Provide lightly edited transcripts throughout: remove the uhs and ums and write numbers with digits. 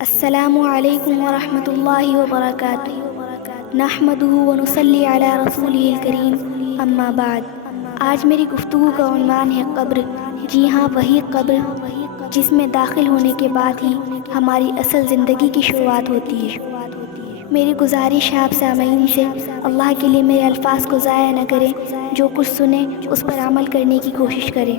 السلام علیکم ورحمۃ اللہ وبرکاتہ۔ نحمدہ ونصلی علی رسولہ الکریم، اما بعد۔ آج میری گفتگو کا عنوان ہے قبر۔ جی ہاں، وہی قبر جس میں داخل ہونے کے بعد ہی ہماری اصل زندگی کی شروعات ہوتی ہے۔ میری گزارش ہے آپ سامعین سے، اللہ کے لیے میرے الفاظ کو ضائع نہ کریں، جو کچھ سنیں اس پر عمل کرنے کی کوشش کریں۔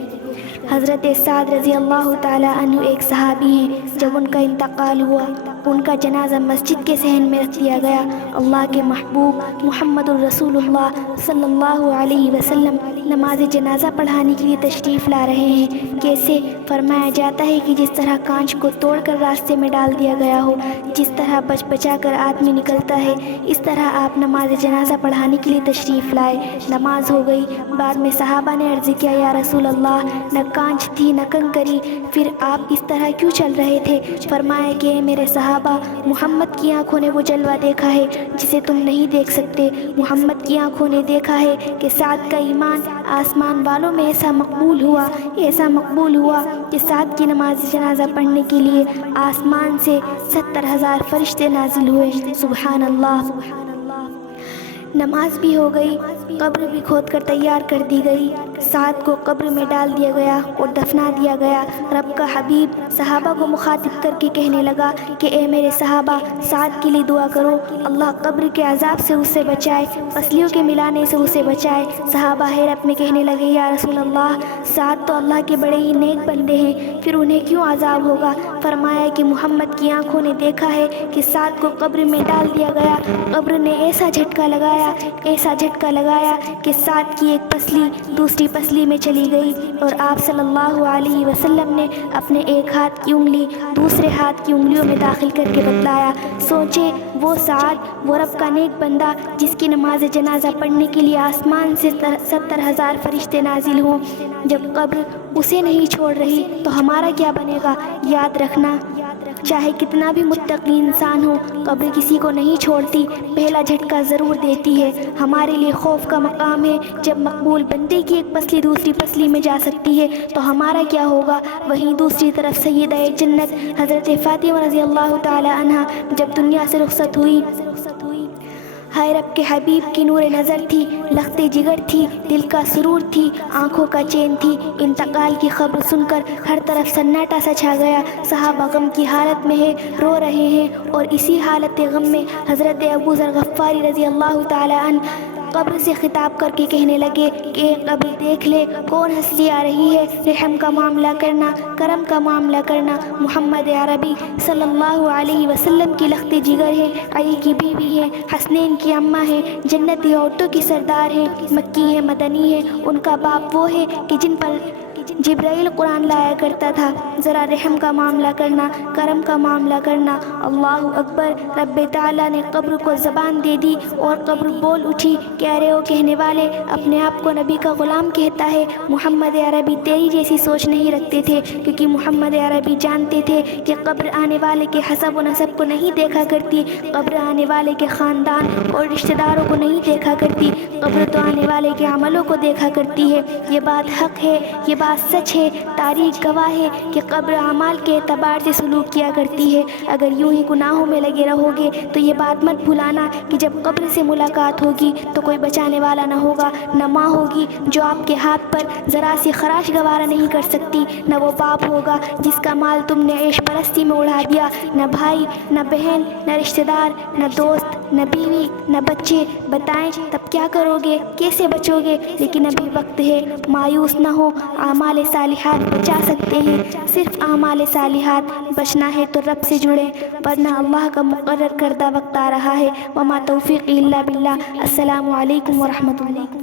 حضرت سعد رضی اللہ تعالیٰ عنہ ایک صحابی ہیں۔ جب ان کا انتقال ہوا، ان کا جنازہ مسجد کے صحن میں رکھ دیا گیا۔ اللہ کے محبوب محمد الرسول اللہ صلی اللہ علیہ وسلم نماز جنازہ پڑھانے کے لیے تشریف لا رہے ہیں۔ کیسے؟ فرمایا جاتا ہے کہ جس طرح کانچ کو توڑ کر راستے میں ڈال دیا گیا ہو، جس طرح بچ بچا کر آدمی نکلتا ہے، اس طرح آپ نماز جنازہ پڑھانے کے لیے تشریف لائے۔ نماز ہو گئی۔ بعد میں صحابہ نے عرض کیا، یا رسول اللہ، نہ کانچ تھی نہ کنکری، پھر آپ اس طرح کیوں چل رہے تھے؟ فرمایا کہ اے میرے صحابہ، محمد کی آنکھوں نے وہ جلوہ دیکھا ہے جسے تم نہیں دیکھ سکتے۔ محمد کی آنکھوں نے دیکھا ہے کہ سعد کا ایمان آسمان والوں میں ایسا مقبول ہوا کہ سعد کی نماز جنازہ پڑھنے کے لیے آسمان سے 70,000 فرشتے نازل ہوئے۔ سبحان اللہ۔ نماز بھی ہو گئی، قبر بھی کھود کر تیار کر دی گئی، سعد کو قبر میں ڈال دیا گیا اور دفنا دیا گیا۔ رب کا حبیب صحابہ کو مخاطب کر کے کہنے لگا کہ اے میرے صحابہ، سعد کے لیے دعا کرو، اللہ قبر کے عذاب سے اسے بچائے، پسلیوں کے ملانے سے اسے بچائے۔ صحابہ حیرت میں کہنے لگے، یا رسول اللہ، سعد تو اللہ کے بڑے ہی نیک بندے ہیں، پھر انہیں کیوں عذاب ہوگا؟ فرمایا کہ محمد کی آنکھوں نے دیکھا ہے کہ سعد کو قبر میں ڈال دیا گیا، قبر نے ایسا جھٹکا لگایا کہ سعد کی ایک پسلی دوسری پسلی میں چلی گئی، اور آپ صلی اللہ علیہ وسلم نے اپنے ایک ہاتھ کی انگلی دوسرے ہاتھ کی انگلیوں میں داخل کر کے بتلایا۔ سوچے، وہ سعد، وہ رب کا نیک بندہ جس کی نماز جنازہ پڑھنے کے لیے آسمان سے 70,000 فرشتے نازل ہوں، جب قبر اسے نہیں چھوڑ رہی تو ہمارا کیا بنے گا؟ یاد رکھنا، چاہے کتنا بھی متقی انسان ہو، قبر کسی کو نہیں چھوڑتی، پہلا جھٹکا ضرور دیتی ہے۔ ہمارے لیے خوف کا مقام ہے، جب مقبول بندے کی ایک پسلی دوسری پسلی میں جا سکتی ہے تو ہمارا کیا ہوگا؟ وہیں دوسری طرف سیدہ جنت حضرت فاطمہ رضی اللہ تعالی عنہا جب دنیا سے رخصت ہوئی، ہائے رب کے حبیب کی نور نظر تھی، لخت جگر تھی، دل کا سرور تھی، آنکھوں کا چین تھی۔ انتقال کی خبر سن کر ہر طرف سناٹا سا چھا گیا۔ صحابہ غم کی حالت میں ہے، رو رہے ہیں، اور اسی حالت غم میں حضرت ابو ذر غفاری رضی اللہ تعالی عنہ قبر سے خطاب کر کے کہنے لگے کہ اے قبر، دیکھ لے کون ہنسی آ رہی ہے، رحم کا معاملہ کرنا، کرم کا معاملہ کرنا۔ محمد عربی صلی اللہ علیہ وسلم کی لخت جگر ہے، علی کی بیوی ہے، حسنین کی اماں ہے، جنتی عورتوں کی سردار ہے، مکی ہے، مدنی ہے، ان کا باپ وہ ہے کہ جن پر جبرائیل قرآن لایا کرتا تھا۔ ذرا رحم کا معاملہ کرنا، کرم کا معاملہ کرنا۔ اللہ اکبر۔ رب تعالیٰ نے قبر کو زبان دے دی اور قبر بول اٹھی کہ ارے او کہنے والے، اپنے آپ کو نبی کا غلام کہتا ہے۔ محمد عربی تیری جیسی سوچ نہیں رکھتے تھے، کیونکہ محمد عربی جانتے تھے کہ قبر آنے والے کے حسب و نسب کو نہیں دیکھا کرتی، قبر آنے والے کے خاندان اور رشتہ داروں کو نہیں دیکھا کرتی، قبر تو آنے والے کے عملوں کو دیکھا کرتی ہے۔ یہ بات حق ہے، یہ بات سچ ہے، تاریخ گواہ ہے کہ قبر اعمال کے اعتبار سے سلوک کیا کرتی ہے۔ اگر یوں ہی گناہوں میں لگے رہو گے تو یہ بات مت بھلانا کہ جب قبر سے ملاقات ہوگی تو کوئی بچانے والا نہ ہوگا، نہ ماں ہوگی جو آپ کے ہاتھ پر ذرا سی خراش گوارا نہیں کر سکتی، نہ وہ باپ ہوگا جس کا مال تم نے عیش پرستی میں اڑا دیا، نہ بھائی، نہ بہن، نہ رشتہ دار، نہ دوست، نہ بیوی، نہ بچے۔ بتائیں تب کیا کرو گے، کیسے بچو گے؟ لیکن ابھی وقت ہے، مایوس نہ ہو، اعمال صالحات بچا سکتے ہیں۔ صرف اعمال صالحات، بچنا ہے تو رب سے جڑیں، ورنہ اللہ کا مقرر کردہ وقت آ رہا ہے۔ وما توفیقی الا باللہ۔ السلام علیکم ورحمۃ اللہ۔